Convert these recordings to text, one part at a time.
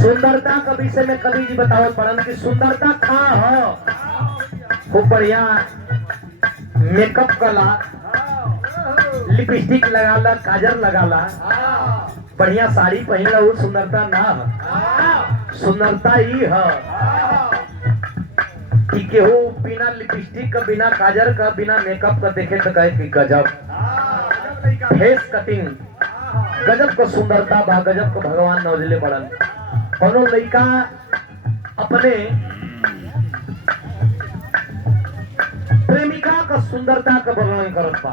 सुंदरता का विषय में कवि जी बतावत पड़न कि सुंदरता का हो खूब बढ़िया मेकअप कला, लिपस्टिक लगाला, काजल लगाला, बढ़िया साड़ी पहनला, वो सुंदरता ना हो। सुंदरता ही है कि केहू बिना लिपस्टिक का, बिना काजल का, बिना मेकअप का देखे तो कहे कि गजब फेस कटिंग, गजब को सुंदरता बा, गजब को भगवान नौजले बड़न। कोनो लड़का अपने प्रेमिका का सुंदरता का वर्णन करत बा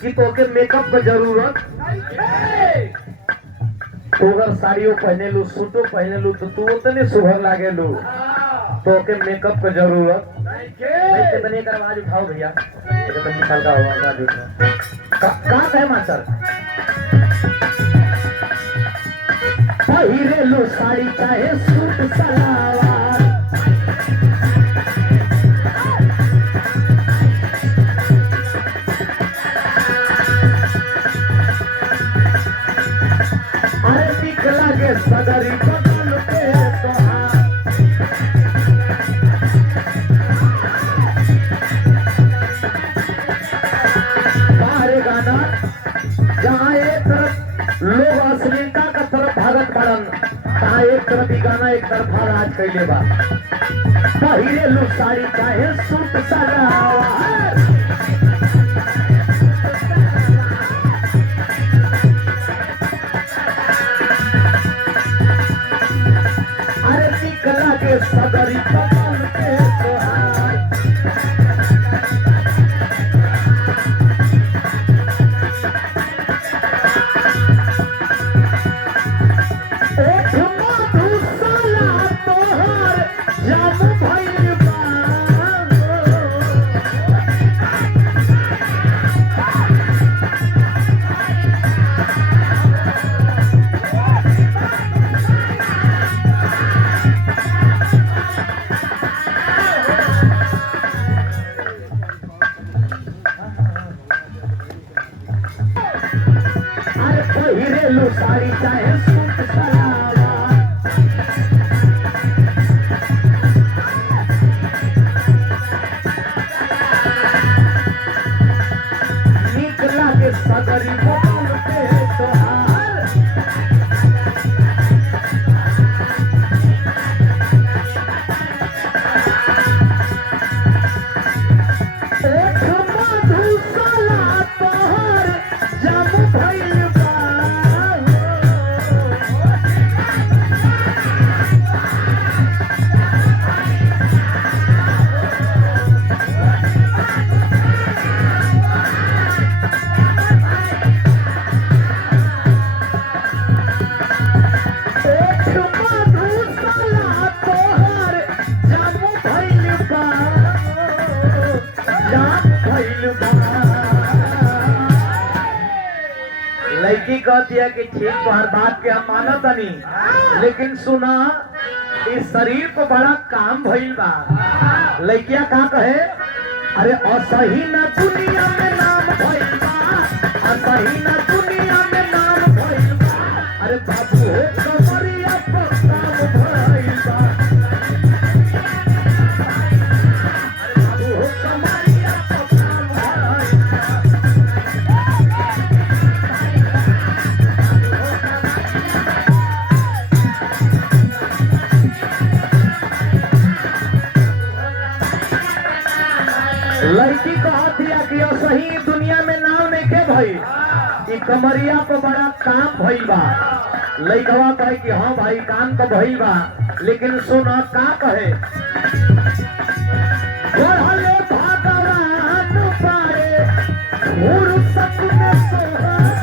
कि तोके मेकअप का जरूरत, तो अगर साड़ियों पहने लू, सूटो पहने लू तो तू उतने सुघर लागे लू, तोके मेकअप का जरूरत नहीं। तनी एक आवाज उठाओ भैया, तनी साल का आवाज उठाओ। कहाँ है मास्टर? पहिरे लो साड़ी चाहे सूट सलवार, अरे दिख लागे सगरी बदल के तोहार। बाहर गाना जहाँ एक तरफ लोग अश्लीलता का तरफ भागत पड़न, कहा एक तरफ ही गाना एक तरफा राज कैले बा। पहिरे लो साड़ी चाहे सूट सलवार, अरे निकला के सगरी बदल के तोहार। लो साड़ी चाहे सूट सलवार, निकला के सगरी बदल के तोहार। एक मधुशाला तोहर जाम भइल बा, लड़की कहती है कि ठीक तो हर बात के हम मानत नहीं, लेकिन सुना इस शरीर को बड़ा काम भइल बा। लड़किया का कहे, अरे असही न दुनिया में नाम भइल बा, असही न दुनिया में नाम भइल बा, अरे बाबू हो कमरिया पर काम भइल बा, अरे बाबू हो कमरिया पर काम भइल लड़की कहती है कि सही दुनिया में नाम नहीं के भाई, कमरिया पे बड़ा काम भइल बा। लइकवा कहे कि हाँ भाई काम तो भइल बा, लेकिन सुना का कहे बढ़ले भगवान पारे फुर्सत में तोहके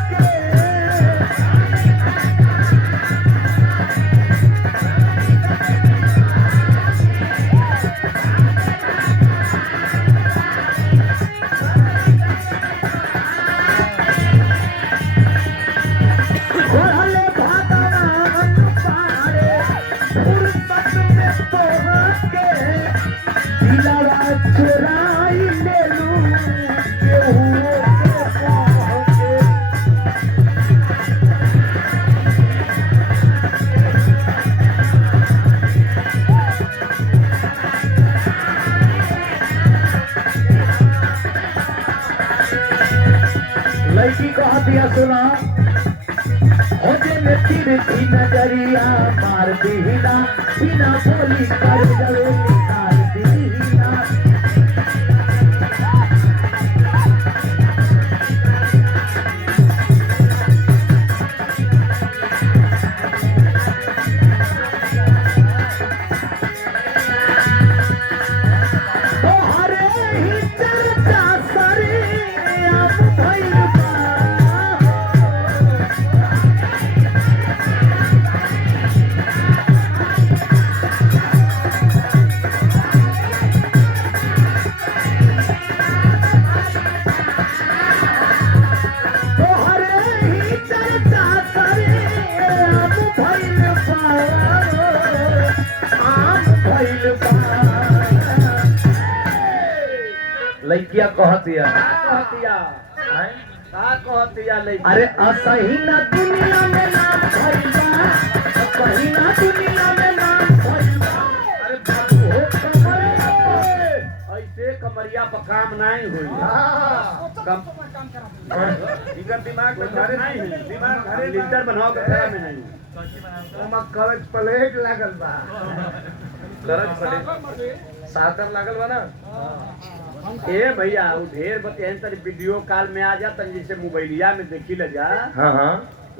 चुराई ले लूं केहू के लड़की कहा दिया सुना में तीर थी नजरिया मार दीना बिना बोली कर जवे निकाल दीना लड़किया कहतिया अरे असही ना दुनिया में नाम भइला असही ना दुनिया में नाम भइला अरे बाबू हो कमरे ऐसे कमरिया पर काम नहीं हुई इधर दिमाग में घरे नहीं है दिमाग घरे लीडर बनाओ के घर में नहीं ओमा करज प्लेट लागल बा करज प्लेट सातर लागल बा ना ए भैया वो ढेर बतियन तरी वीडियो कॉल में आ जा तन जैसे मोबाइलिया में देखी ल जा हां हां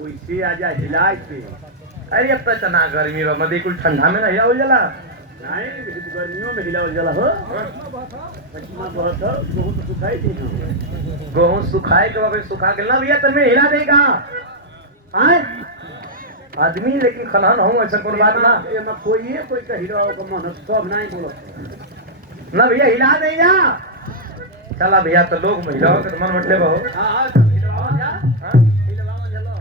वैसे आ जा हिला के अरे अब तक तना गर्मी बा मधी कुल ठंडा में नहीं हो जाला नहीं गर्मियों में हिलावल जाला हो पश्चिमा बहुत हो बहुत सुखाई थी गेहूं सुखाए के बाद सुखा के ना भैया तन में हिला देगा आए आदमी लेकिन खनहन हो ऐसा कोई बात ना ये ना कोई का हिलाओ का मन सब नहीं बोलो ना भैया हिला दे जा चला भैया तो लोग महिलाओं के मन मटले बहु हां हिलाओ जा हिलाओ चलो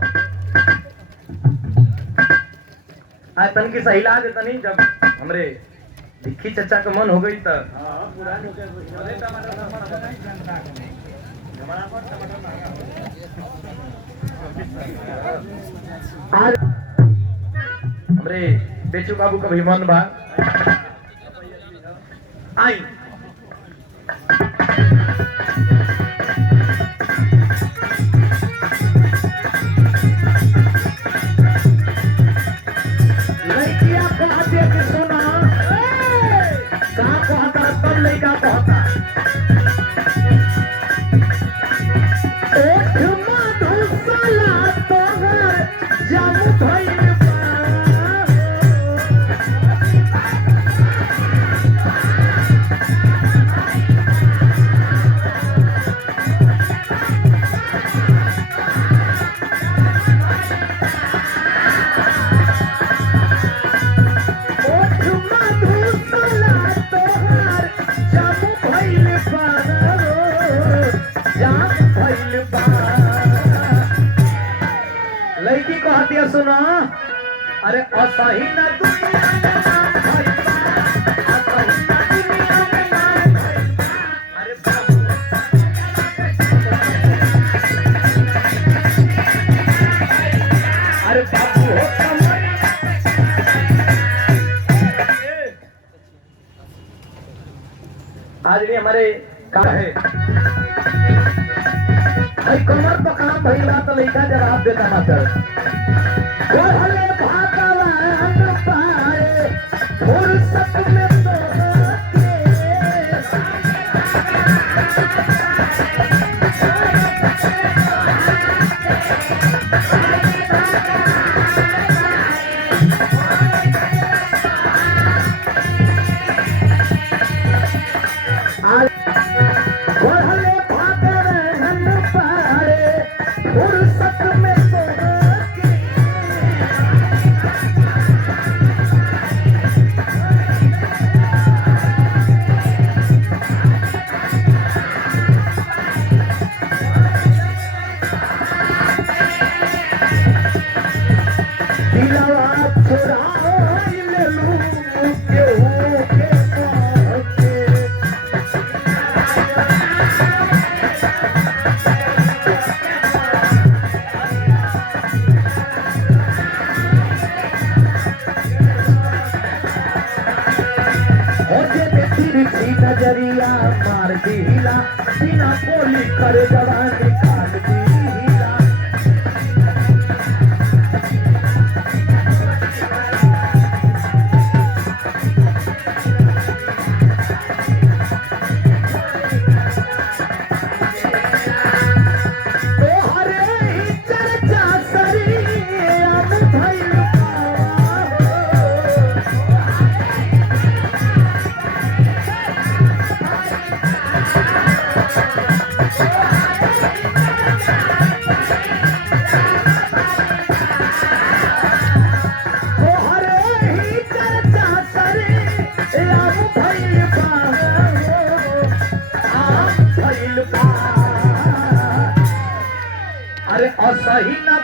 आ तन की सहिला दे तनी जब हमरे दिखी चचा के मन हो गई त हां पुरान हो गए टमाटर आज हमरे बेचू बाबू का भी मन बा आई लड़किया कहते कि सुना का कहता तब लड़का कहता ओठ मधुशाला तोहर जामु भइल लड़की को हतिया सुना अरे असही ना दुनिया में नाम भइला असही ना दुनिया में नाम भइला अरे बाबू अरे बाबू हो कमरे आज भी हमारे का है भाई कमर पर काम भइला तो लइका जवाब देता मास्टर बढ़ले भगवान पाए फुर्सत में तोहके नजरिया मार दिला बिना बोली करे जवानी काट दिला तोहरे ही चर्चा सरी अब भइल तोहरे ही चर्चा सरी अब भइल अब भइल अरे असही न